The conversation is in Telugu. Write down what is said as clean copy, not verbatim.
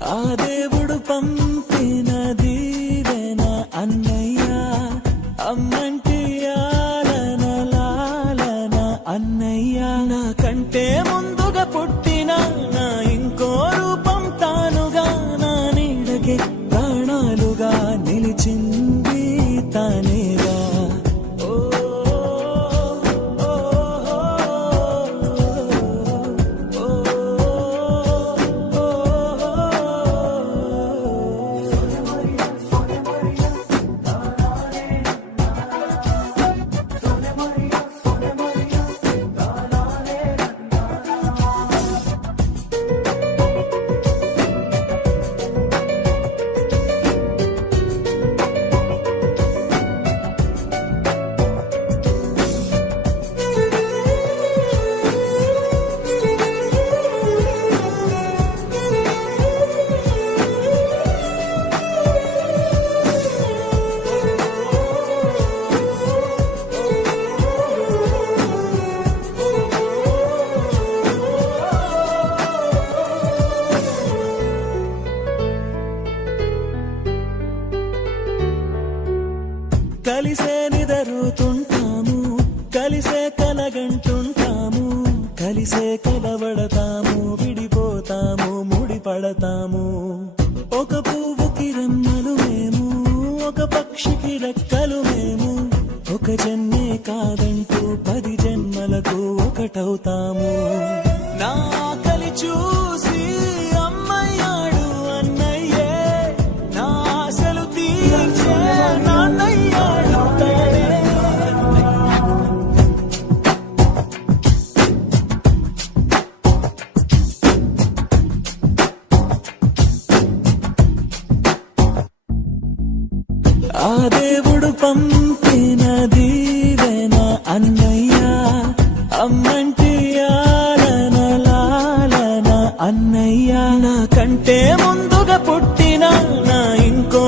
ఆ దేవుడు పంపిన దీవెన అన్నయ్య, అమ్మంటి ఆలన లాలన అన్నయ్య. నాకంటే ముందుగా పుట్టిన నా ఇంకో రూపం తానుగా, నా నీడకే ప్రాణాలుగా నిలిచింది తానేగా. కలిసే నిదరుతుంటాము, కలిసే కలగంటుంటాము, కలిసే కలవడతాము, విడిపోతాము, ముడిపడతాము. ఒక పువ్వుకి రెమ్మలు మేము, ఒక పక్షికి రెక్కలు మేము, ఒక జన్మే కాదంటూ 10 జన్మలకు ఒకటవుతాము. నా కలి చూసి అమ్మయ్యాడు అన్నయ్యే, నా ఆశలు తీర్చే నాన్నయ్యాడు తానే. ఆ దేవుడు పంపిన దీవెన అన్నయ్య, అమ్మంటి ఆలన లాలన అన్నయ్య. నాకంటే ముందుగా పుట్టిన నా ఇంకో